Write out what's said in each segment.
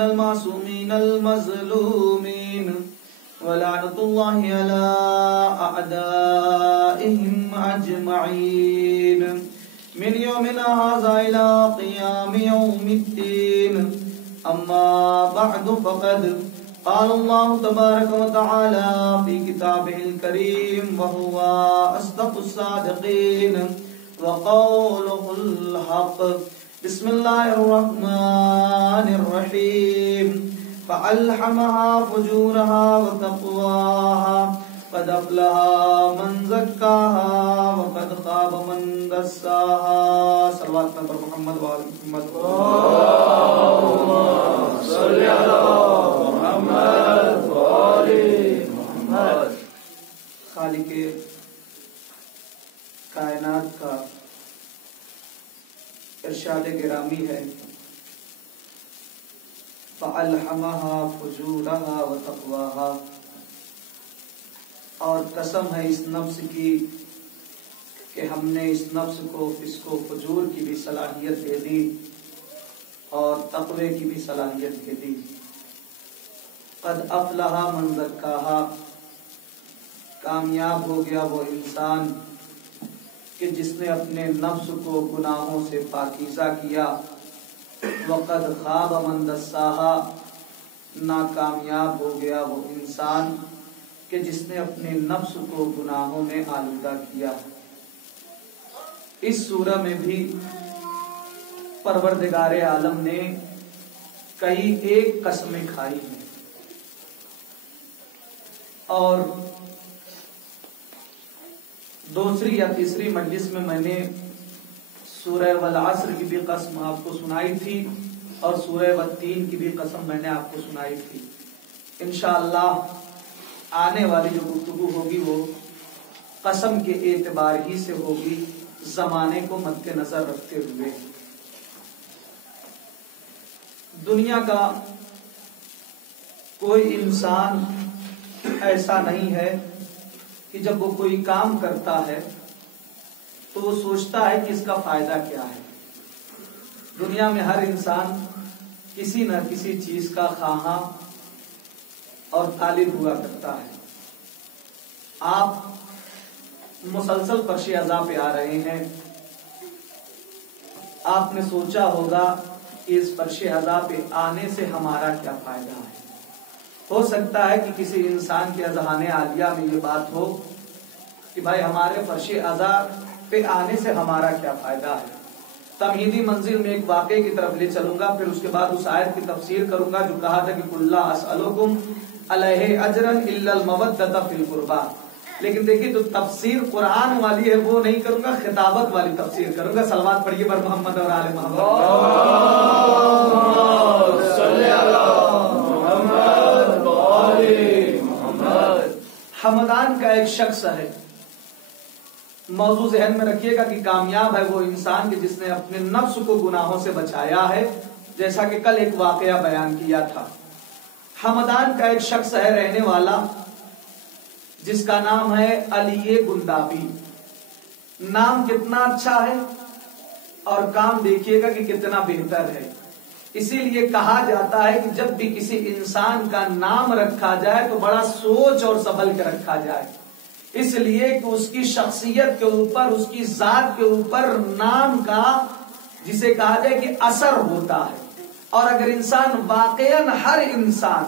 المعصومين المظلومين ولعنة الله على أعدائهم أجمعين من يومنا هذا إلى قيام يوم الدين أما بعد فقد قال الله تبارك وتعالى في كتابه الكريم وهو أصدق الصادقين وقوله الحق بسم الله الرحمن الرحيم فألهمها فجورها وتقواها قد أفلح من زكاها وقد خاب من دساها صلوات پر محمد وآل محمد اللهم صل على محمد وآل محمد. خالق کائنات کا ارشاد گرامی ہے فَأَلْحَمَهَا فُجُورَهَا وَتَقْوَاهَا، اور قسم ہے اس نفس کی کہ ہم نے اس نفس کو فسق و فجور کی بھی صلاحیت دے دی اور تقوی کی بھی صلاحیت دے دی. قد افلح من زکاہا، کامیاب ہو گیا وہ انسان کہ جس نے اپنے نفس کو گناہوں سے پاکیزہ کیا. وقد خاب من دساہا، ناکامیاب ہو گیا وہ انسان کہ جس نے اپنے نفس کو گناہوں میں آلودہ کیا. اس سورہ میں بھی پروردگار عالم نے کئی ایک قسمیں کھائی ہیں، اور دوسری یا تیسری مجلس میں میں نے سورہ والعصر کی بھی قسم آپ کو سنائی تھی اور سورہ والتین کی بھی قسم میں نے آپ کو سنائی تھی. انشاءاللہ آنے والی جو گفتگو ہوگی وہ قسم کے اعتبار ہی سے ہوگی، زمانے کو مد نظر رکھتے ہوئے. دنیا کا کوئی انسان ایسا نہیں ہے کہ جب وہ کوئی کام کرتا ہے تو وہ سوچتا ہے کہ اس کا فائدہ کیا ہے. دنیا میں ہر انسان کسی نہ کسی چیز کا خواہاں اور طالب ہوا کرتا ہے. آپ مسلسل فرش عزا پہ آ رہے ہیں، آپ نے سوچا ہوگا کہ اس فرش عزا پہ آنے سے ہمارا کیا فائدہ ہے. ہو سکتا ہے کہ کسی انسان کے اذہان عالیہ میں یہ بات ہو کہ بھائی ہمارے فرش عزا پہ آنے سے ہمارا کیا فائدہ ہے. تمہیدی منزل میں ایک واقعے کی طرف لے چلوں گا، پھر اس کے بعد اس آیت کی تفسیر کروں گا جو کہا تھا کہ قُلْ لَا أَسْأَلُكُمْ عَلَيْهِ أَجْرًا إِلَّا الْمَوَدَّةَ فِي الْقُرْبَى. لیکن دیکھیے تو تفسیر قرآن والی ہے وہ نہیں کروں گا، خطابت والی تفسیر کروں گا. صلوات پڑھیے بر محمد اور آل محمد. اللهم صل علی محمد و آل محمد. حمدان کا ایک شخص ہے، موضوع ذہن میں رکھیے گا کہ کامیاب ہے وہ انسان کہ جس نے اپنے نفس کو گناہوں سے بچایا ہے، جیسا کہ کل ایک واقعہ بیان کیا تھا. حمدان کا ایک شخص ہے رہنے والا جس کا نام ہے علی گندابی. نام کتنا اچھا ہے اور کام دیکھیے گا کہ کتنا بہتر ہے. اسی لیے کہا جاتا ہے کہ جب بھی کسی انسان کا نام رکھا جائے تو بڑا سوچ اور سنبھل کے رکھا جائے، اس لیے کہ اس کی شخصیت کے اوپر، اس کی ذات کے اوپر نام کا جسے کہا جائے کہ اثر ہوتا ہے. اور اگر انسان واقعاً ہر انسان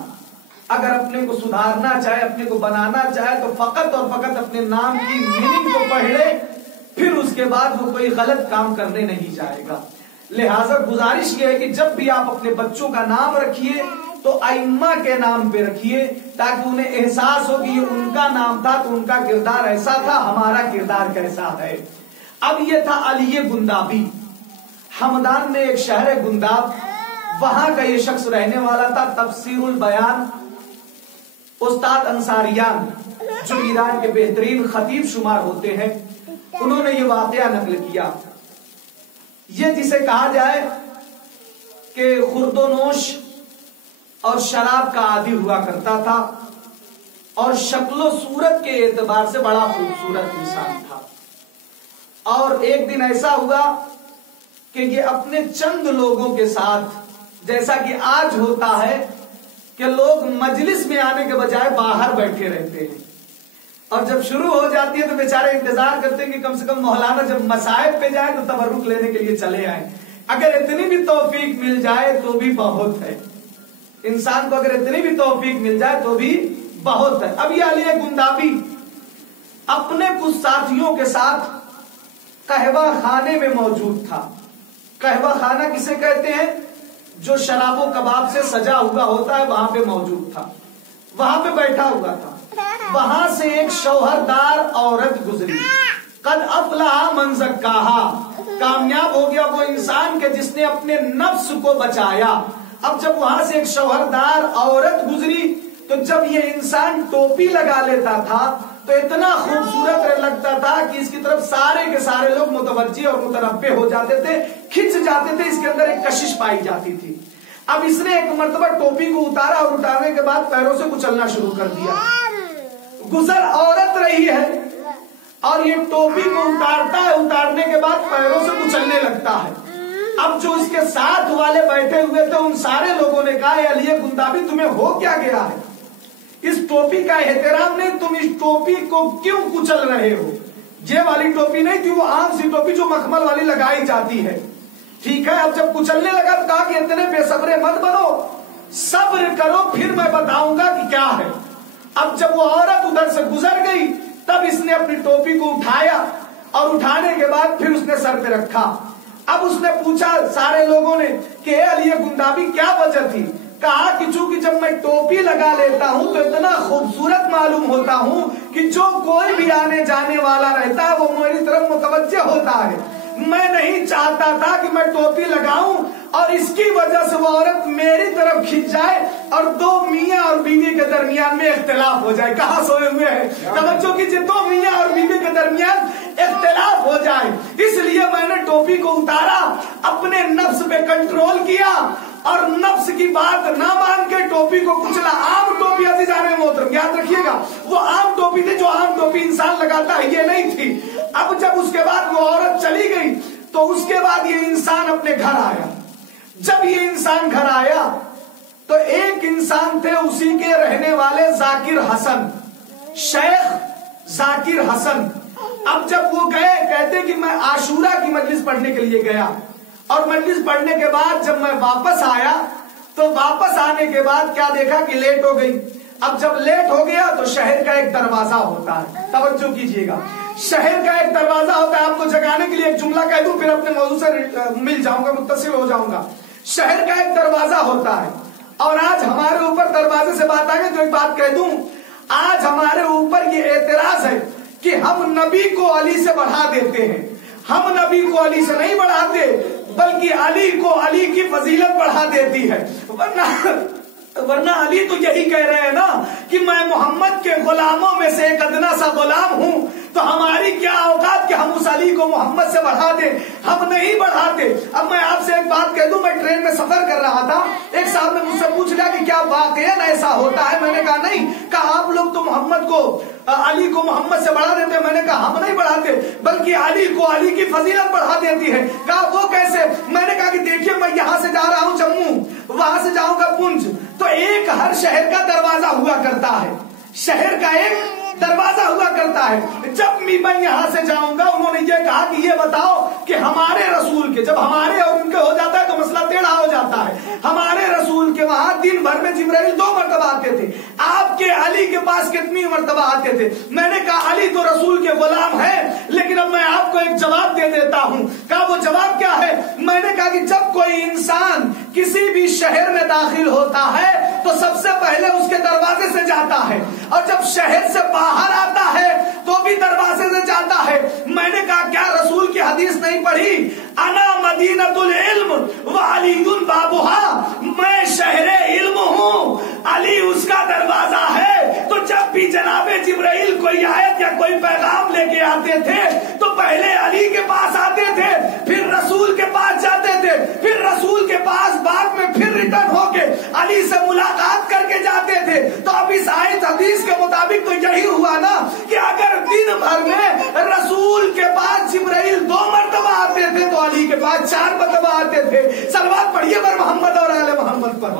اگر اپنے کو سدھارنا چاہے، اپنے کو بنانا چاہے تو فقط اور فقط اپنے نام کی میننگ کو پڑھ لے، پھر اس کے بعد وہ کوئی غلط کام کرنے نہیں جائے گا. لہذا گزارش یہ ہے کہ جب بھی آپ اپنے بچوں کا نام رکھیے تو ائمہ کے نام پہ رکھیے تاکہ انہیں احساس ہو کہ یہ ان کا نام تھا تو ان کا کردار ایسا تھا، ہمارا کردار کیسا ہے. اب یہ تھا علی گندابی. حمدان میں ایک شہر ہے گنداب، وہاں کا یہ شخص رہنے والا تھا. تفسیر البیان استاد انصاریان جو ایران کے بہترین خطیب شمار ہوتے ہیں، انہوں نے یہ واقعہ نقل کیا. یہ جسے کہا جائے کہ خورد و نوش اور شراب کا عادی ہوا کرتا تھا اور شکل و صورت کے اعتبار سے بڑا خوبصورت انسان تھا. اور ایک دن ایسا ہوا کہ یہ اپنے چند لوگوں کے ساتھ، جیسا کہ آج ہوتا ہے کہ لوگ مجلس میں آنے کے بجائے باہر بیٹھے رہتے ہیں، اور جب شروع ہو جاتی ہے تو بیچارے انتظار کرتے ہیں کہ کم سے کم مولانا جب مصائب پہ جائے تو تبرک لینے کے لیے چلے آئیں. اگر اتنی بھی توفیق مل جائے تو بھی بہت ہے. انسان کو اگر اتنی بھی توفیق مل جائے تو بھی بہت ہے. اب یہ علی گندابی اپنے کچھ ساتھیوں کے ساتھ قہوہ خانے میں موجود تھا. قہوہ خانہ کسے کہتے ہیں؟ جو شراب و کباب سے سجا ہوا ہوتا ہے وہاں پہ موجود تھا، وہاں پہ بیٹھا ہوا تھا. وہاں سے ایک شوہردار عورت گزری. قد افلح من زکاہا، کامیاب ہو گیا وہ انسان کہ جس نے اپنے نفس کو بچایا. اب جب وہاں سے ایک شوہردار عورت گزری تو جب یہ انسان ٹوپی لگا لیتا تھا تو اتنا خوبصورت لگتا تھا کہ اس کی طرف سارے کے سارے لوگ متوجہ اور متنبہ ہو جاتے تھے، کھنچ جاتے تھے. اس کے اندر ایک کشش پائی جاتی تھی. اب اس نے ایک مرتبہ ٹوپی کو اتارا اور اتارنے کے بعد پیروں سے کچلنا شروع کر دیا. گزر عورت رہی ہے اور یہ ٹوپی کو اتارتا ہے، اتارنے کے بعد پیروں سے کچلنے لگتا ہے. اب جو اس کے ساتھ والے بیٹھے ہوئے تھے ان سارے لوگوں نے کہا، اے علی گندابی تمہیں ہو کیا گیا ہے؟ اس ٹوپی کا احترام نہیں، تم اس ٹوپی کو کیوں کچل رہے ہو؟ یہ والی ٹوپی نہیں تھی، وہ عام سی ٹوپی جو مخمل والی لگائی جاتی ہے. ٹھیک ہے، اب جب کچلنے لگا تو کہا کہ اتنے بے صبرے مت بنو، صبر کرو پھر میں بتاؤں گا کہ کیا ہے. اب جب وہ عورت ادھر سے گزر گئی تب اس نے اپنی ٹوپی کو اٹھایا اور اٹھانے کے بعد پھر اس نے سر پہ رکھا. اب اس نے پوچھا سارے لوگوں نے کہ اے علی گندابی کیا وجہ تھی؟ کہا کہ چونکہ جب میں ٹوپی لگا لیتا ہوں تو اتنا خوبصورت معلوم ہوتا ہوں کہ جو کوئی بھی آنے جانے والا رہتا ہے وہ میری طرف متوجہ ہوتا ہے. میں نہیں چاہتا تھا کہ میں ٹوپی لگاؤں اور اس کی وجہ سے وہ عورت میری طرف کھنچ جائے اور دو میاں اور بیوی کے درمیان میں اختلاف ہو جائے. کہاں سوئے ہوئے ہیں؟ توجہ کیجیے، دو میاں اور بیوی کے درمیان اختلاف ہو جائے. اس لیے میں نے ٹوپی کو اتارا، اپنے نفس پہ کنٹرول کیا اور نفس کی بات نہ مان کے ٹوپی کو کچلا. عام ٹوپی عزیزان محترم یاد رکھیے گا، وہ عام ٹوپی تھی جو عام ٹوپی انسان لگاتا ہے، یہ نہیں تھی. اب جب اس کے بعد وہ عورت چلی گئی تو اس کے بعد یہ انسان اپنے گھر آیا. جب یہ انسان گھر آیا تو ایک انسان تھے اسی کے رہنے والے ذاکر حسن، شیخ ذاکر حسن. اب جب وہ گئے، کہتے کہ میں عاشورہ کی مجلس پڑھنے کے لیے گیا اور مجلس پڑھنے کے بعد جب میں واپس آیا تو واپس آنے کے بعد کیا دیکھا کہ لیٹ ہو گئی. اب جب لیٹ ہو گیا تو شہر کا ایک دروازہ ہوتا ہے، توجہ کیجئے گا، شہر کا ایک دروازہ ہوتا ہے. آپ کو جگانے کے لیے ایک جملہ کہہ دوں پھر اپنے موضوع سے مل جاؤں گا، متصل ہو جاؤں گا. شہر کا ایک دروازہ ہوتا ہے اور آج ہمارے اوپر دروازے سے بات آ گئی تو ایک بات کہہ دوں، آج ہمارے اوپر یہ اعتراض ہے کہ ہم نبی کو علی سے بڑھا دیتے ہیں. ہم نبی کو علی سے نہیں بڑھاتے بلکہ علی کو علی کی فضیلت بڑھا دیتی ہے. ورنہ علی تو یہی کہہ رہے ہیں نا کہ میں محمد کے غلاموں میں سے ایک ادنا سا غلام ہوں، تو ہماری کیا اوقات کہ ہم اس علی کو محمد سے بڑھا دیں؟ ہم نہیں بڑھاتے. اب میں آپ سے ایک بات کہہ دوں، میں ٹرین میں سفر کر رہا تھا، ایک صاحب نے مجھ سے پوچھ لیا کہ کیا واقعاً ایسا ہوتا ہے؟ میں نے کہا نہیں. کہا آپ لوگ تو محمد کو علی کو محمد سے بڑھا دیتے. میں نے کہا ہم نہیں بڑھاتے بلکہ علی کو علی کی فضیلت بڑھا دیتی ہے. کہا وہ کیسے؟ میں نے کہا کہ دیکھیے میں یہاں سے جا رہا ہوں جموں، وہاں سے جاؤں گا پونچھ، تو ایک ہر شہر کا دروازہ ہوا کرتا ہے، شہر کا ایک دروازہ ہوا کرتا ہے. جب بھی میں یہاں سے جاؤں گا انہوں نے یہ کہا کہ یہ بتاؤ کہ ہمارے رسول کے، جب ہمارے اور ان کے ہو جاتا ہے تو مسئلہ ٹیڑھا ہو جاتا ہے، ہمارے رسول کے وہاں دن بھر میں جبرائیل 2 مرتبہ آتے تھے، آپ کے علی کے پاس کتنی مرتبہ آتے تھے؟ میں نے کہا علی تو رسول کے غلام ہے، لیکن اب میں آپ کو ایک جواب دے دیتا ہوں. کہا وہ جواب کیا ہے؟ میں نے کہا کہ جب کوئی انسان کسی بھی شہر میں داخل ہوتا ہے تو سب سے پہلے اس کے دروازے سے جاتا ہے، اور جب شہر سے باہر آتا ہے تو بھی دروازے سے جاتا ہے. میں نے کہا کیا رسول کی حدیث نہیں پڑھی؟ انا مدینۃ العلم وعلی بابها، میں شہر علم ہوں، علی اس کا دروازہ ہے. تو جب بھی جناب جبرائیل کوئی آیت یا کوئی پیغام لے کے آتے تھے تو پہلے علی کے پاس آتے تھے، پھر رسول کے پاس جاتے تھے، پھر رسول کے پاس بعد میں پھر ریٹرن ہو کے علی سے ملاقات کر کے جاتے تھے۔ تو اب اس آیت حدیث کے مطابق تو یہی ہوا نا کہ اگر دن بھر میں رسول کے پاس جبرائیل 2 مرتبہ آتے تھے تو علی کے پاس 4 مرتبہ آتے تھے۔ صلوات پڑھیے بر محمد اور آل محمد پر۔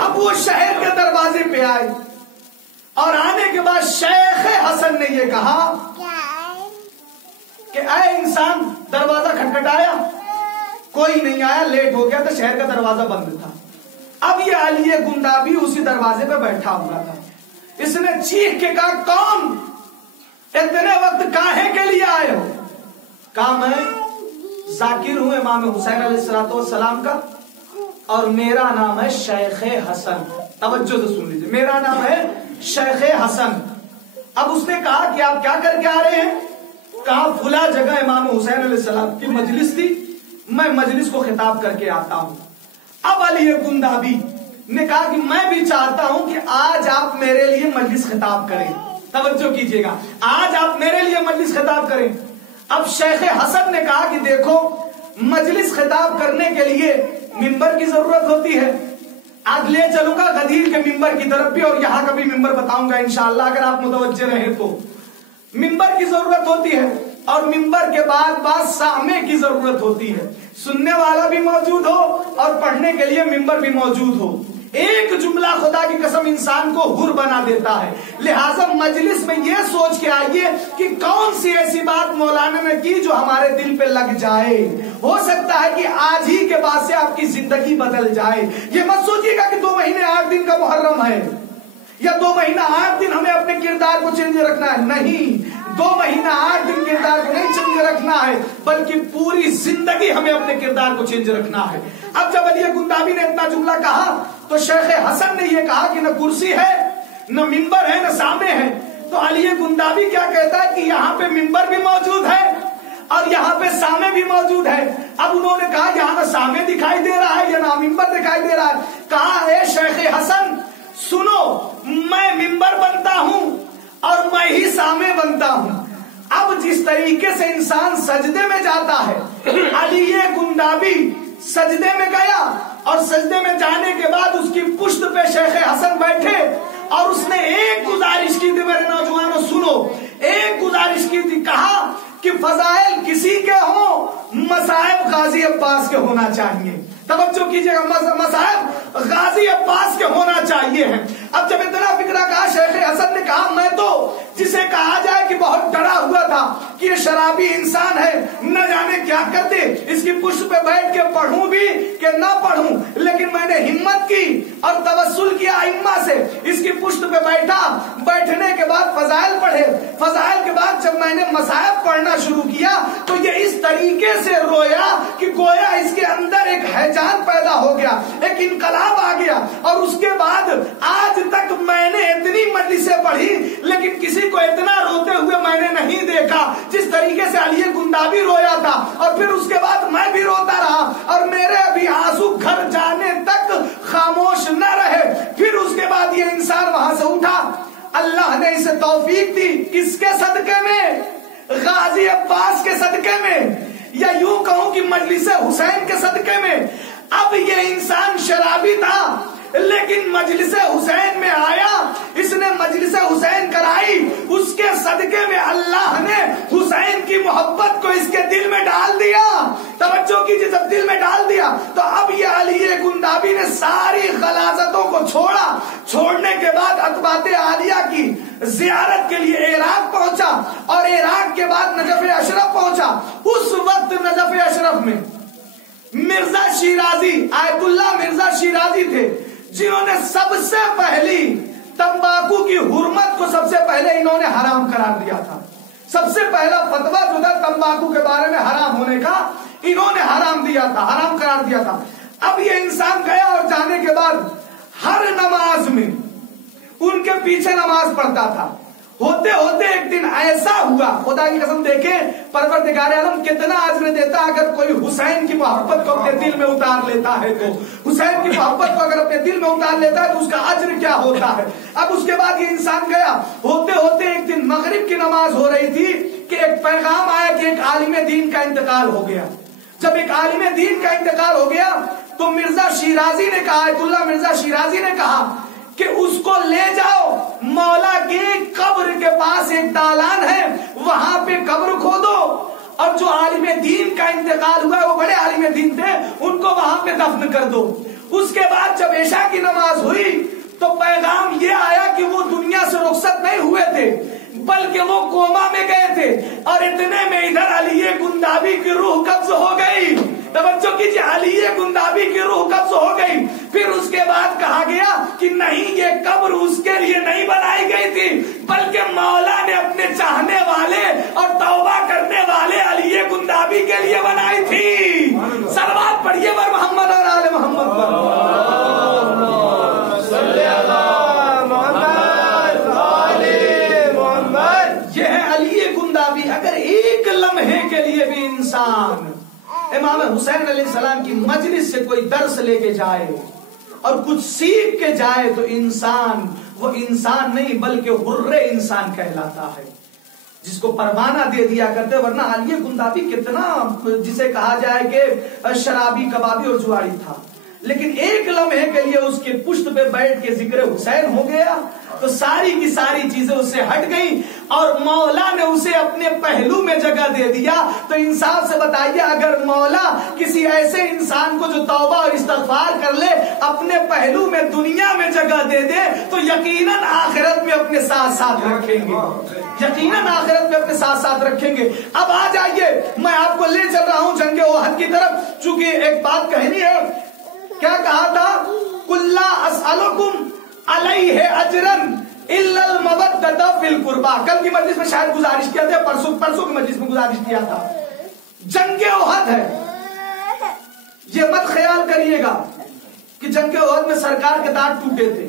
اب وہ شہر کے دروازے پہ آئے اور آنے کے بعد شیخ حسن نے یہ کہا کہ اے انسان، دروازہ کھٹکھٹایا، کوئی نہیں آیا، لیٹ ہو گیا تو شہر کا دروازہ بند تھا۔ اب یہ علی گندابی اسی دروازے پہ بیٹھا ہوا تھا۔ اس نے چیخ کے کہا، کون اتنے وقت کاہے کے لیے آئے ہو؟ کہا میں ذاکر ہوں امام حسین علیہ السلام کا، اور میرا نام ہے شیخ حسن۔ توجہ سے سن لیجیے، میرا نام ہے شیخ حسن۔ اب اس نے کہا کہ آپ کیا کر کے آ رہے ہیں؟ کہا فلاں جگہ امام حسین علیہ السلام کی مجلس تھی، میں مجلس کو خطاب کر کے آتا ہوں۔ اب علی گندابی نے کہا کہ میں بھی چاہتا ہوں کہ آج آپ میرے لیے مجلس خطاب کریں۔ توجہ کیجیے گا، آج آپ میرے لیے مجلس خطاب کریں۔ اب شیخ حسن نے کہا کہ دیکھو، مجلس خطاب کرنے کے لیے ممبر کی ضرورت ہوتی ہے۔ آج لے چلوں گا غدیر کے ممبر کی طرف بھی، اور یہاں کا بھی ممبر بتاؤں گا انشاءاللہ اگر آپ متوجہ رہیں تو۔ ممبر کی ضرورت ہوتی ہے، اور ممبر کے بعد سامع کی ضرورت ہوتی ہے، سننے والا بھی موجود ہو اور پڑھنے کے لیے ممبر بھی موجود ہو۔ ایک جملہ خدا کی قسم انسان کو حر بنا دیتا ہے۔ لہٰذا مجلس میں یہ سوچ کے آئیے کہ کون سی ایسی بات مولانا نے کی جو ہمارے دل پہ لگ جائے۔ ہو سکتا ہے کہ آج ہی کے بعد سے آپ کی زندگی بدل جائے۔ یہ مت سوچیے گا کہ 2 مہینے 8 دن کا محرم ہے، یا 2 مہینہ 8 دن ہمیں اپنے کردار کو چینج رکھنا ہے۔ نہیں، 2 مہینہ 8 دن کردار کو نہیں چینج رکھنا ہے، بلکہ پوری زندگی ہمیں اپنے کردار کو چینج رکھنا ہے۔ اب جب علی گندابی نے اتنا جملہ کہا تو شیخ حسن نے یہ کہا کہ نہ کرسی ہے، نہ ممبر ہے، نہ سامع ہے۔ تو علی گندابی کیا کہتا ہے کہ یہاں پہ ممبر بھی موجود ہے اور یہاں پہ سامع بھی موجود ہے۔ اب انہوں نے کہا یہاں نہ سامع دکھائی دے رہا ہے یا نہ ممبر دکھائی دے رہا ہے۔ کہا اے شیخ حسن سنو، میں ممبر بنتا ہوں اور میں ہی سامع بنتا ہوں۔ اب جس طریقے سے انسان سجدے میں جاتا ہے، علی گندابی سجدے میں گیا اور سجدے میں جانے کے بعد اس کی پشت پہ شیخ حسن بیٹھے اور اس نے ایک گزارش کی تھی، میرے نوجوانوں سنو، ایک گزارش کی تھی، کہا کہ فضائل کسی کے ہوں، مصائب غازی عباس کے ہونا چاہیے۔ توجہ کیجیے گا، مصائب غازی عباس کے ہونا چاہیے ہیں۔ اب جب اتنا فکرہ کہا شیخ حسن نے کہا میں تو جسے کہا جائے کہ بہت ڈرا ہوا تھا کہ یہ شرابی انسان ہے، نہ جانے کیا کرتے، اس کی پشت پہ بیٹھ کے پڑھوں بھی کہ نہ پڑھوں، لیکن میں نے ہمت کی اور توسل کیا ائمہ سے، اس کی پشت پہ بیٹھا، بیٹھنے کے بعد فضائل پڑھے، فضائل کے بعد جب میں نے مصائب پڑھنا شروع کیا تو یہ اس طریقے سے رویا کہ گویا اس کے اندر ایک ہیجان پیدا ہو گیا، ایک انقلاب آ گیا۔ اور اس کے بعد آج تک میں نے اتنی مجلسیں پڑھی لیکن کسی کو اتنا روتے ہوئے میں نے نہیں دیکھا جس طریقے سے علی گندابی رویا تھا۔ اور پھر اس کے بعد میں بھی روتا رہا اور میرے ابھی آنسو گھر جانے تک خاموش نہ رہے۔ پھر اس کے بعد یہ انسان وہاں سے اٹھا، اللہ نے اسے توفیق دی، کس کے صدقے میں؟ غازی عباس کے صدقے میں، یا یوں کہوں کہ مجلس حسین کے صدقے میں۔ اب یہ انسان شرابی تھا لیکن مجلس حسین میں آیا، اس نے مجلس حسین کرائی، اس کے صدقے میں اللہ نے حسین کی محبت کو اس کے دل میں ڈال دیا۔ توجہ کیجیے، جب دل میں ڈال دیا تو اب یہ علی گندابی نے ساری غلاظتوں کو چھوڑا۔ چھوڑنے کے بعد اتباط عالیہ کی زیارت کے لیے عراق پہنچا اور عراق کے بعد نجف اشرف پہنچا۔ اس وقت نجف اشرف میں مرزا شیرازی، آیت اللہ مرزا شیرازی تھے جنہوں نے سب سے پہلی تمباکو کی حرمت کو سب سے پہلے انہوں نے حرام قرار دیا تھا۔ سب سے پہلا فتویٰ جو تھا تمباکو کے بارے میں حرام ہونے کا، انہوں نے حرام دیا تھا، حرام قرار دیا تھا۔ اب یہ انسان گیا اور جانے کے بعد ہر نماز میں ان کے پیچھے نماز پڑھتا تھا۔ ہوتے ہوتے ایک دن ایسا ہوا، خدا کی قسم دیکھیں پروردگار عالم کتنا اجر دیتا اگر کوئی حسین کی محبت کو اپنے دل میں اتار لیتا ہے تو، حسین کی محبت کو اگر اپنے دل میں اتار لیتا ہے تو اس کا اجر کیا ہوتا ہے۔ اب اس کے بعد یہ انسان گیا، ہوتے ہوتے ایک دن مغرب کی نماز ہو رہی تھی، کہ ایک پیغام آیا کہ ایک عالم دین کا انتقال ہو گیا. جب ایک عالم دین کا انتقال ہو گیا تو مرزا شیرازی نے کہا، آیت اللہ مرزا شیرازی نے کہا کہ اس کو لے جاؤ مولا کی قبر کے پاس ایک دالان ہے، وہاں پہ قبر کھودو، اور جو عالم دین کا انتقال ہوا ہے وہ بڑے عالم دین تھے، ان کو وہاں پہ دفن کر دو. اس کے بعد جب عشاء کی نماز ہوئی تو پیغام یہ آیا کہ وہ دنیا سے رخصت نہیں ہوئے تھے بلکہ وہ کوما میں گئے تھے، اور اتنے میں ادھر علی گندابی کی روح قبض ہو گئی. توجہ کیجیے، علی گندابی کی روح قبض ہو گئی. پھر اس کے بعد کہا گیا کہ نہیں، یہ قبر اس کے لیے نہیں بنائی گئی تھی بلکہ مولا نے اپنے چاہنے والے اور توبہ کرنے والے علی گندابی کے لیے بنائی تھی. صلوات پڑھیے بر محمد اور آل محمد پر. یہ ہے علی گندابی. اگر ایک لمحے کے لیے بھی انسان امام حسین علیہ السلام کی مجلس سے کوئی درس لے کے جائے اور کچھ سیکھ کے جائے تو انسان وہ انسان نہیں بلکہ حر انسان کہلاتا ہے، جس کو پروانہ دے دیا کرتے. ورنہ علی گندابی کتنا جسے کہا جائے کہ شرابی کبابی اور جواری تھا، لیکن ایک لمحے کے لیے اس کے پشت پہ بیٹھ کے ذکر حسین ہو گیا تو ساری کی ساری چیزیں اس سے ہٹ گئی اور مولا نے اسے اپنے پہلو میں جگہ دے دیا. تو انصاف سے بتائیے، اگر مولا کسی ایسے انسان کو جو توبہ اور استغفار کر لے اپنے پہلو میں دنیا میں جگہ دے دے تو یقیناً آخرت میں اپنے ساتھ ساتھ رکھیں گے، یقیناً آخرت میں اپنے ساتھ ساتھ رکھیں گے. اب آ جائیے، میں آپ کو لے چل رہا ہوں جنگ احد کی طرف، چونکہ ایک بات کہنی ہے. کیا کہا تھا؟ کلا اسألکم علیہ اجرا الا المودۃ فی القربى. کل کی مجلس میں شاید گزارش کیا تھا، پرسوں کی مجلس میں گزارش کیا تھا. جنگ احد ہے، یہ مت خیال کریے گا کہ جنگ احد میں سرکار کے دانت ٹوٹے تھے.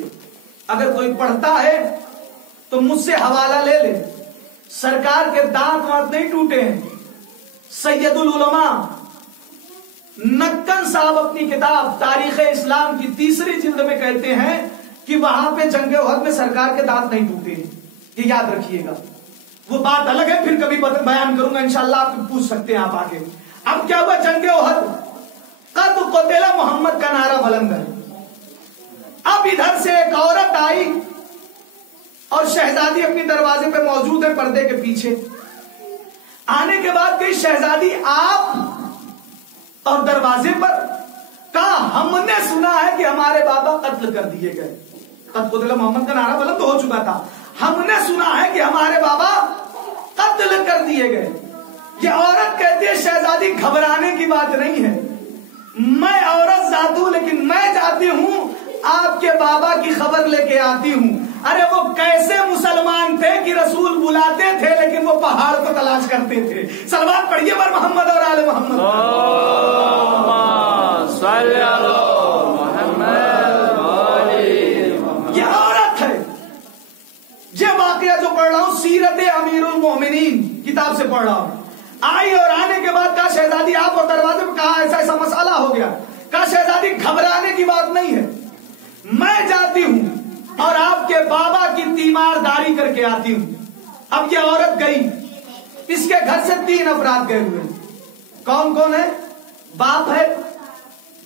اگر کوئی پڑھتا ہے تو مجھ سے حوالہ لے لے، سرکار کے دانت وانت نہیں ٹوٹے ہیں. سید العلماء نکن صاحب اپنی کتاب تاریخ اسلام کی 3 جلد میں کہتے ہیں کہ وہاں پہ جنگ احد میں سرکار کے دانت نہیں ٹوٹے. یہ یاد رکھیے گا. وہ بات الگ ہے، پھر کبھی بیان کروں گا انشاءاللہ، آپ پوچھ سکتے ہیں آپ آگے. اب کیا ہوا؟ جنگ احد قد قتل محمد کا نعرہ بلند ہے. اب ادھر سے ایک عورت آئی اور شہزادی اپنی دروازے پہ موجود ہے پردے کے پیچھے. آنے کے بعد کہی شہزادی آپ، اور دروازے پر کہا ہم نے سنا ہے کہ ہمارے بابا قتل کر دیے گئے. قد قتل محمد کا نعرہ بلند ہو چکا تھا. ہم نے سنا ہے کہ ہمارے بابا قتل کر دیے گئے. یہ عورت کہتی ہے شہزادی گھبرانے کی بات نہیں ہے، میں عورت ذات ہوں لیکن میں جاتی ہوں آپ کے بابا کی خبر لے کے آتی ہوں. ارے وہ کیسے مسلمان تھے کہ رسول بلاتے تھے لیکن وہ پہاڑ کو تلاش کرتے تھے. صلوات پڑھیے بر محمد اور آل محمد. یہ عورت ہے. یہ واقعہ جو پڑھ رہا ہوں سیرت امیر المومنین کتاب سے پڑھ رہا ہوں. آئی اور آنے کے بعد کہا شہزادی آپ، اور دروازے پہ کہا ایسا ایسا مسئلہ ہو گیا. کہا شہزادی گھبرانے کی بات نہیں ہے، میں جاتی ہوں اور آپ کے بابا کی تیمارداری کر کے آتی ہوں. اب یہ عورت گئی، اس کے گھر سے 3 افراد گئے ہوئے. کون کون ہے؟ باپ ہے،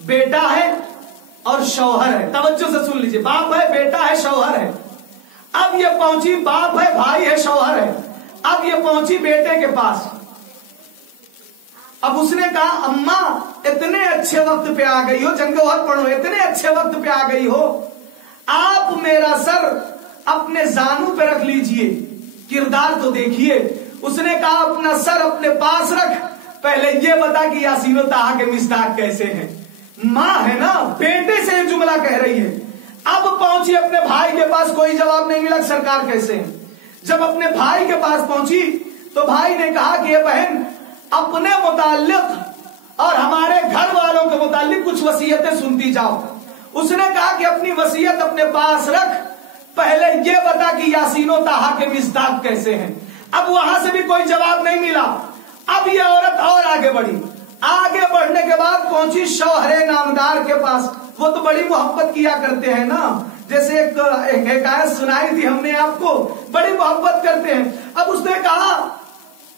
بیٹا ہے اور شوہر ہے. توجہ سے سن لیجئے، باپ ہے، بیٹا ہے، شوہر ہے. اب یہ پہنچی، باپ ہے، بھائی ہے، شوہر ہے. اب یہ پہنچی بیٹے کے پاس. اب اس نے کہا اماں اتنے اچھے وقت پہ آ گئی ہو، جنگ احد پڑھو، اتنے اچھے وقت پہ آ گئی ہو، آپ میرا سر اپنے زانو پہ رکھ لیجئے، کردار تو دیکھیے. اس نے کہا اپنا سر اپنے پاس رکھ، پہلے یہ بتا کہ یاسین و طٰہٰ کے مصداق کیسے ہیں. ماں ہے نا، بیٹے سے یہ جملہ کہہ رہی ہے. اب پہنچی اپنے بھائی کے پاس، کوئی جواب نہیں ملا سرکار کیسے ہیں. جب اپنے بھائی کے پاس پہنچی تو بھائی نے کہا کہ یہ بہن اپنے متعلق اور ہمارے گھر والوں کے متعلق کچھ وصیتیں سنتی جاؤ. اس نے کہا کہ اپنی وصیت اپنے پاس رکھ، پہلے یہ بتا کہ یاسین و طٰہٰ کے مصداق کیسے ہیں. اب وہاں سے بھی کوئی جواب نہیں ملا. اب یہ عورت اور آگے بڑھی. آگے بڑھنے کے بعد پہنچی شوہر نامدار کے پاس. وہ تو بڑی محبت کیا کرتے ہیں نا، جیسے ایک حکایت سنائی تھی ہم نے آپ کو، بڑی محبت کرتے ہیں. اب اس نے کہا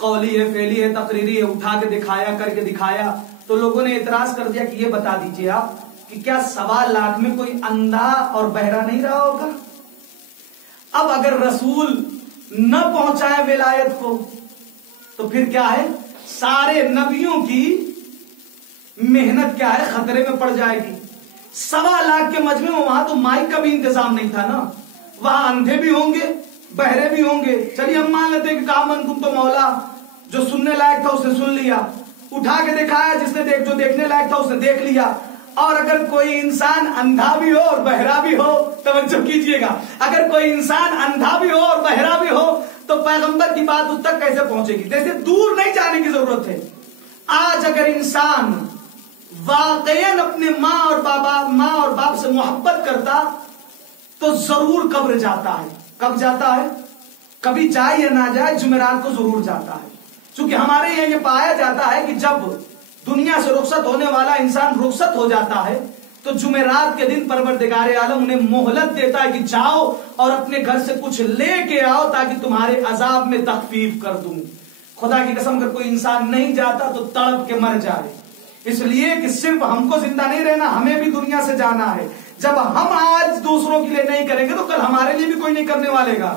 قولی ہے، فعلی ہے، تقریری ہے، اٹھا کے دکھایا، کر کے دکھایا. تو لوگوں نے اعتراض کر دیا کہ یہ بتا دیجئے آپ کہ کیا 1.25 لاکھ میں کوئی اندھا اور بہرا نہیں رہا ہوگا؟ اب اگر رسول نہ پہنچائے ولایت کو تو پھر کیا ہے، سارے نبیوں کی محنت کیا ہے، خطرے میں پڑ جائے گی. 1.25 لاکھ کے مجمع میں وہاں تو مائک کا بھی انتظام نہیں تھا نا، وہاں اندھے بھی ہوں گے، بہرے بھی ہوں گے. چلیے ہم مان لیتے کہ کہا من تم تو مولا، جو سننے لائق تھا اس نے سن لیا، اٹھا کے دکھایا، جس نے جو دیکھنے لائق تھا اس نے دیکھ لیا. اور اگر کوئی انسان اندھا بھی ہو اور بہرا بھی ہو، توجہ کیجئے گا، اگر کوئی انسان اندھا بھی ہو اور بہرا بھی ہو تو پیغمبر کی بات اس تک کیسے پہنچے گی؟ جیسے دور نہیں جانے کی ضرورت ہے. آج اگر انسان واقعاً اپنے ماں اور باپ سے محبت کرتا تو ضرور قبر جاتا ہے. کب جاتا ہے؟ کبھی جائے یا نہ جائے جمعرات کو ضرور جاتا ہے. چونکہ ہمارے یہاں یہ پایا جاتا ہے کہ جب دنیا سے رخصت ہونے والا انسان رخصت ہو جاتا ہے تو جمعرات کے دن پروردگار عالم انہیں مہلت دیتا ہے کہ جاؤ اور اپنے گھر سے کچھ لے کے آؤ تاکہ تمہارے عذاب میں تخفیف کر دوں. خدا کی قسم اگر کوئی انسان نہیں جاتا تو تڑپ کے مر جائے. اس لیے کہ صرف ہم کو زندہ نہیں رہنا، ہمیں بھی دنیا سے جانا ہے. جب ہم آج دوسروں کے لیے نہیں کریں گے تو کل ہمارے لیے بھی کوئی نہیں کرنے والے گا.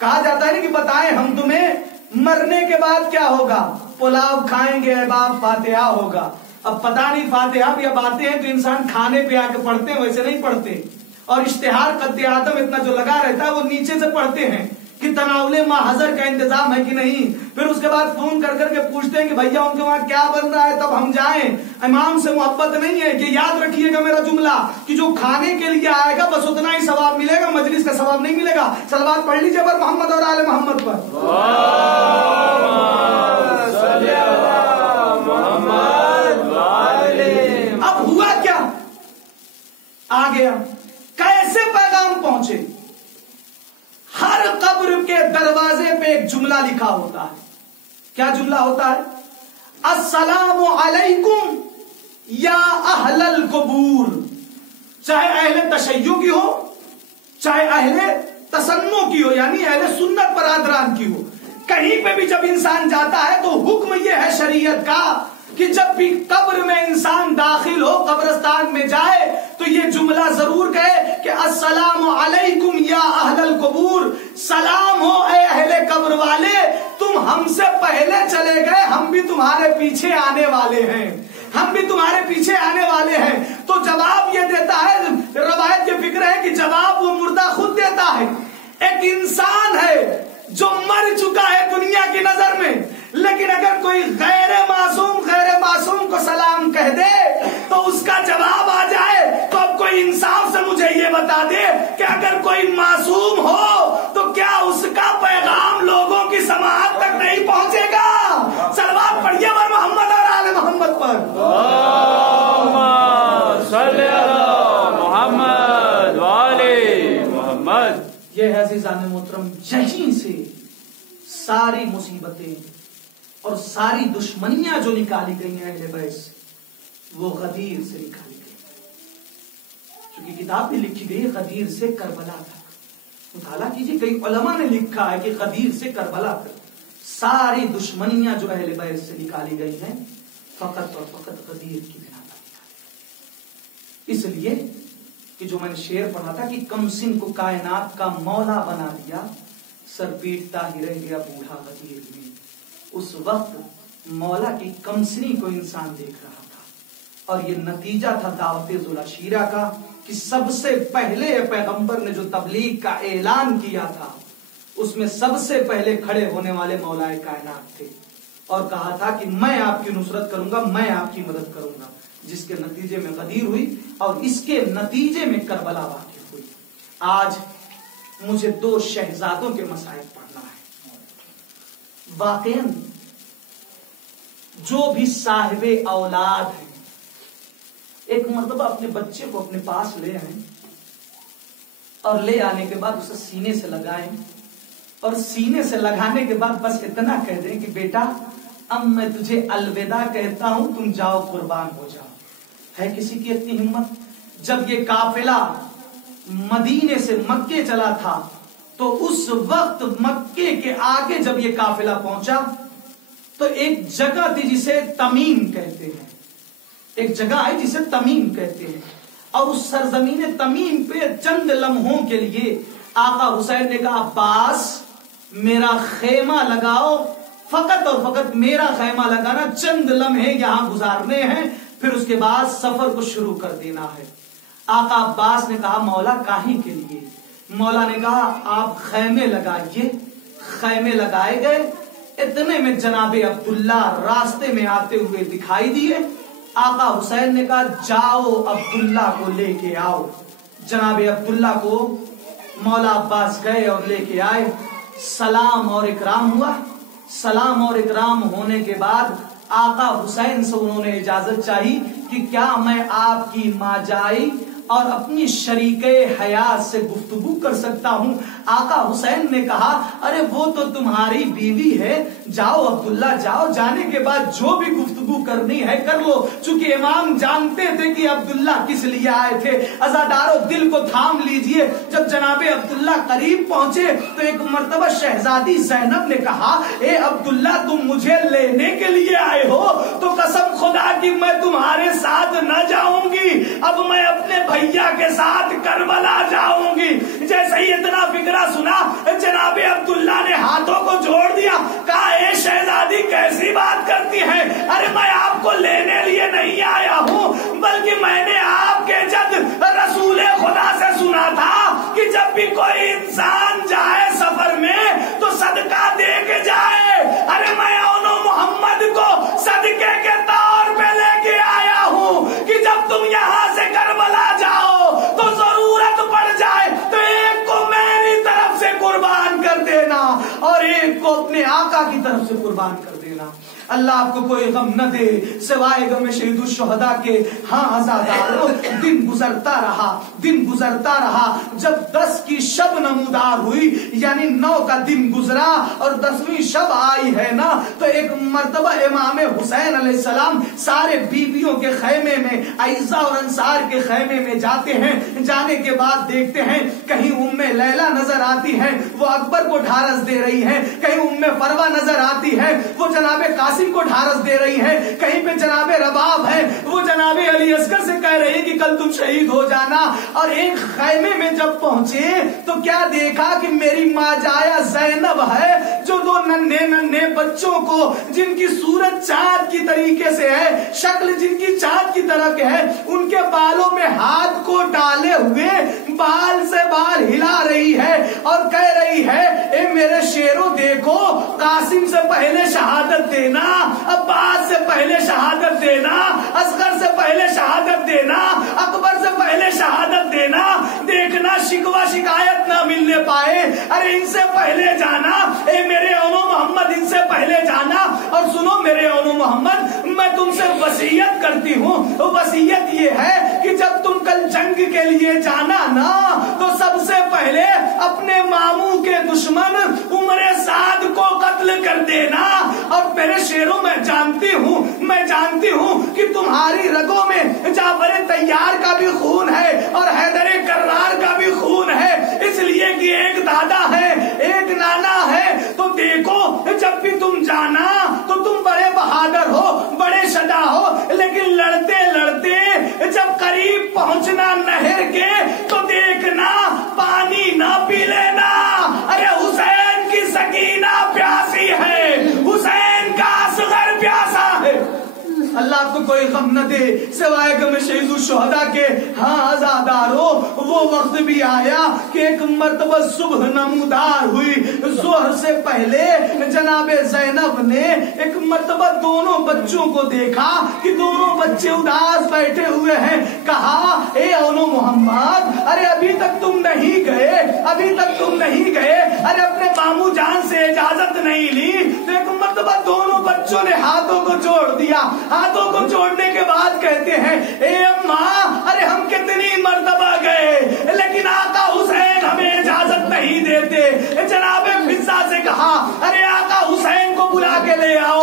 کہا جاتا ہے کہ بتائیں ہم تمہیں مرنے کے بعد کیا ہوگا؟ پلاؤ کھائیں گے احباب، فاتحہ ہوگا. اب پتہ نہیں فاتحہ بھی اب آتے ہیں تو انسان کھانے پہ آ کے پڑھتے ہیں، ویسے نہیں پڑھتے. اور اشتہار قد آدم اتنا جو لگا رہتا ہے وہ نیچے سے پڑھتے ہیں کہ تناول محضر کا انتظام ہے کہ نہیں. پھر اس کے بعد فون کر کے پوچھتے ہیں کہ بھیا ان کے وہاں کیا بن رہا ہے تب ہم جائیں. امام سے محبت نہیں ہے. کہ یاد رکھیے گا میرا جملہ کہ جو کھانے کے لیے آئے گا بس اتنا ہی ثواب ملے گا، مجلس کا ثواب نہیں ملے گا. صلوات پڑھ لیجیے پر محمد اور آل محمد پر. اب ہوا کیا؟ آ گیا. کیسے پیغام پہنچے؟ ہر قبر کے دروازے پہ ایک جملہ لکھا ہوتا ہے. کیا جملہ ہوتا ہے؟ السلام علیکم یا اہل القبور. چاہے اہل تشیع کی ہو، چاہے اہل تسنع کی ہو، یعنی اہل سنت برادران کی ہو، کہیں پہ بھی جب انسان جاتا ہے تو حکم یہ ہے شریعت کا کہ جب بھی قبر میں انسان داخل ہو، قبرستان میں جائے تو یہ جملہ ضرور کہے کہ السلام علیکم یا اہل القبور. سلام ہو اے اہل قبر والے، تم ہم سے پہلے چلے گئے، ہم بھی تمہارے پیچھے آنے والے ہیں، ہم بھی تمہارے پیچھے آنے والے ہیں. تو جواب یہ دیتا ہے، روایت کے فکر ہے کہ جواب وہ مردہ خود دیتا ہے. ایک انسان ہے جو مر چکا ہے دنیا کی نظر میں، لیکن اگر کوئی غیر معصوم کو سلام کہہ دے تو اس کا جواب آ جائے. تو اب کوئی انصاف سے مجھے یہ بتا دے کہ اگر کوئی معصوم ہو تو کیا اس کا پیغام لوگوں کی سماعت تک نہیں پہنچے گا؟ صلوات پڑھیے اور محمد اور آل محمد پر. اللہم صلی علی محمد وآل محمد. یہ ہے عزیزان محترم، یہیں سے ساری مصیبتیں اور ساری دشمنیاں جو نکالی گئی ہیں اہل بیت سے، وہ غدیر سے نکالی گئی. چونکہ کتاب بھی لکھی گئی غدیر سے کربلا تک. مطالعہ کیجیے، کئی علماء نے لکھا ہے کہ غدیر سے کربلا تک ساری دشمنیاں جو اہل بیت سے نکالی گئی ہیں فقط اور فقط غدیر کی بنا پر نکالی. اس لیے کہ جو میں نے شعر پڑھا تھا کہ کمسن کو کائنات کا مولا بنا دیا، سر پیٹتا ہی رہ گیا بوڑھا غدیر میں. اس وقت مولا کی کمسنی کو انسان دیکھ رہا تھا اور یہ نتیجہ تھا دعوت ذوالعشیرہ کا کہ سب سے پہلے پیغمبر نے جو تبلیغ کا اعلان کیا تھا اس میں سب سے پہلے کھڑے ہونے والے مولا کائنات تھے اور کہا تھا کہ میں آپ کی نصرت کروں گا، میں آپ کی مدد کروں گا، جس کے نتیجے میں غدیر ہوئی اور اس کے نتیجے میں کربلا واقع ہوئی. آج مجھے 2 شہزادوں کے مسائل پڑھنا ہے. واقعاً جو بھی صاحب اولاد ہیں ایک مرتبہ اپنے بچے کو اپنے پاس لے آئیں اور لے آنے کے بعد اسے سینے سے لگائیں اور سینے سے لگانے کے بعد بس اتنا کہہ دیں کہ بیٹا اب میں تجھے الوداع کہتا ہوں، تم جاؤ قربان ہو جاؤ. ہے کسی کی اتنی ہمت؟ جب یہ قافلہ مدینے سے مکے چلا تھا تو اس وقت مکے کے آگے جب یہ قافلہ پہنچا تو ایک جگہ تھی جسے تمیم کہتے ہیں، ایک جگہ ہے جسے تمیم کہتے ہیں، اور اس سرزمین تمیم پہ چند لمحوں کے لیے آقا حسین نے کہا عباس میرا خیمہ لگاؤ، فقط اور فقط میرا خیمہ لگانا، چند لمحے یہاں گزارنے ہیں، پھر اس کے بعد سفر کو شروع کر دینا ہے۔ آقا عباس نے کہا مولا کاہیں کے لیے؟ مولا نے کہا آپ خیمے لگائیے۔ خیمے لگائے گئے، اتنے میں جناب عبداللہ راستے میں آتے ہوئے دکھائی دیے۔ آقا حسین نے کہا جاؤ عبداللہ کو لے کے آؤ۔ جناب عبداللہ کو مولا عباس گئے اور لے کے آئے، سلام اور اکرام ہوا۔ سلام اور اکرام ہونے کے بعد آقا حسین سے انہوں نے اجازت چاہی کہ کیا میں آپ کی ماں جائی اور اپنی شریک حیات سے گفتگو کر سکتا ہوں؟ آقا حسین نے کہا ارے وہ تو تمہاری بیوی ہے، جاؤ عبداللہ جاؤ، جانے کے بعد جو بھی گفتگو کرنی ہے کر لو۔ چونکہ امام جانتے تھے کہ عبداللہ کس لیے آئے تھے۔ عزادارو دل کو تھام لیجئے، جب جناب عبداللہ قریب پہنچے تو ایک مرتبہ شہزادی زینب نے کہا اے عبداللہ تم مجھے لینے کے لیے آئے ہو تو قسم خدا کی میں تمہارے ساتھ نہ جاؤں گی، اب میں اپنے بھیا کے ساتھ کربلا جاؤں گی۔ جیسے ہی اتنا فکرہ سنا جناب عبداللہ نے ہاتھوں کو جوڑ دیا، کہا اے شہزادی کیسی بات کرتی ہیں، ارے میں آپ کو لینے لیے نہیں آیا ہوں، بلکہ میں نے آپ کے جد رسول خدا سے سنا تھا کہ جب بھی کوئی انسان جائے سفر میں تو صدقہ دے کے جائے۔ ارے میں اونو محمد کو صدقے کے طور پہ لے کے آیا ہوں کہ جب تم یہاں سے کربلا جاؤ تو ضرورت پڑ جائے تو ایک کو میری طرف سے قربان کر دینا اور ایک کو اپنے آقا کی طرف سے قربان کر دینا۔ اللہ آپ کو کوئی غم نہ دے سوائے غم شہید الشہداء کے۔ ہاں عزادارو دن گزرتا رہا، دن گزرتا رہا، جب 10 کی شب نمودار ہوئی یعنی 9 کا دن گزرا اور 10ویں شب آئی ہے نا، تو ایک مرتبہ امام حسین علیہ السلام سارے بیویوں کے خیمے میں، اعزا اور انصار کے خیمے میں جاتے ہیں۔ جانے کے بعد دیکھتے ہیں کہیں ام لیلہ نظر آتی ہے، وہ اکبر کو ڈھارس دے رہی ہے، کہیں ام فروہ نظر آتی ہے، وہ جناب قاسم کو ڈھارس دے رہی ہے، کہیں پہ جناب رباب ہے، وہ جناب علی اصغر سے کہہ رہی ہے کہ کل تم شہید ہو جانا۔ اور ایک خیمے میں جب پہنچے تو کیا دیکھا کہ میری ماں جایا زینب ہے، جو 2 ننھے ننھے بچوں کو جن کی صورت چاند کی طریقے سے ہے، شکل جن کی چاند کی طرح کے ہے، ان کے بالوں میں ہاتھ کو ڈالے ہوئے بال سے بال ہلا رہی ہے اور کہہ رہی ہے اے میرے شیرو دیکھو، قاسم سے پہلے شہادت دینا، عباس سے پہلے شہادت دینا، اصغر سے پہلے شہادت دینا، اکبر سے پہلے شہادت دینا، دیکھنا شکوہ شکایت نہ ملنے پائے، ارے ان سے پہلے جانا، اے میرے اونو محمد ان سے پہلے جانا۔ اور سنو میرے اونو محمد میں تم سے وصیت کرتی ہوں، وصیت یہ ہے کہ جب تم کل جنگ کے لیے جانا نا تو سب سے پہلے اپنے ماموں کے دشمن عمر سعد کو قتل کر دینا۔ اور میرے شیروں میں جانتی ہوں کہ تمہاری رگوں میں جعفر طیار کا بھی خون ہے اور حیدر کرار کا بھی خون ہے، اس لیے کہ ایک دادا ہے ایک نانا ہے۔ تو دیکھو جب بھی تم جانا تو تم بڑے بہادر ہو، بڑے شجاع ہو، لیکن لڑتے لڑتے جب قریب پہنچنا نہر کے تو دیکھنا پانی نہ پی لینا۔ ارے حسین کی سکینہ پیاسی ہے، حسین کا اصغر پیاسا ہے۔ اللہ آپ کو کوئی غم نہ دے سوائے غم شہید الشہداء کے۔ ہاں عزادارو وہ وقت بھی آیا کہ ایک مرتبہ صبح نمودار ہوئی، ظہر سے پہلے جناب زینب نے ایک مرتبہ دونوں بچوں کو دیکھا کہ دونوں بچے اداس بیٹھے ہوئے ہیں، کہا اے اونو محمد ارے ابھی تک تم نہیں گئے، ابھی تک تم نہیں گئے، ارے اپنے ماموں جان سے اجازت نہیں لی۔ ایک مرتبہ دونوں بچوں نے ہاتھوں کو جوڑ دیا، ہاتھوں کو جوڑنے کے بعد کہتے ہیں اے اماں ارے ہم کتنی مرتبہ گئے لیکن آقا حسین ہمیں اجازت نہیں دیتے۔ جناب فضہ سے کہا ارے آقا حسین کو بلا کے لے آؤ،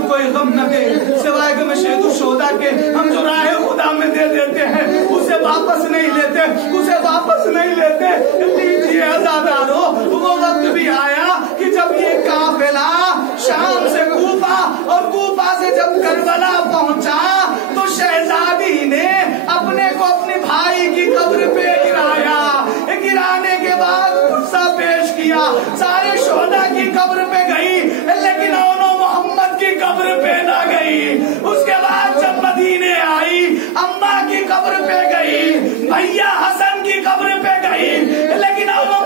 کو کوئی غم نہ دے سوائے غم شہید الشہداء کے. ہم جو راہ خدا میں دے دیتے ہیں اسے واپس نہیں لیتے, اسے واپس نہیں لیتے. لیجیے عزادارو, وہ وقت بھی آیا کہ جب یہ قافلہ شام سے کوفہ اور کوفہ سے جب کربلا پہنچا تو شہزادی نے اپنے کو اپنے بھائی کی قبر پہ گرایا. گرانے کے بعد غصہ پیش کیا, سارے شہداء کی قبر پہ گئی لیکن اونو محمد کی قبر پہ نہ گئی. اس کے بعد جب مدینے آئی اماں کی قبر پہ گئی, بھیا حسن کی قبر پہ گئی لیکن اونو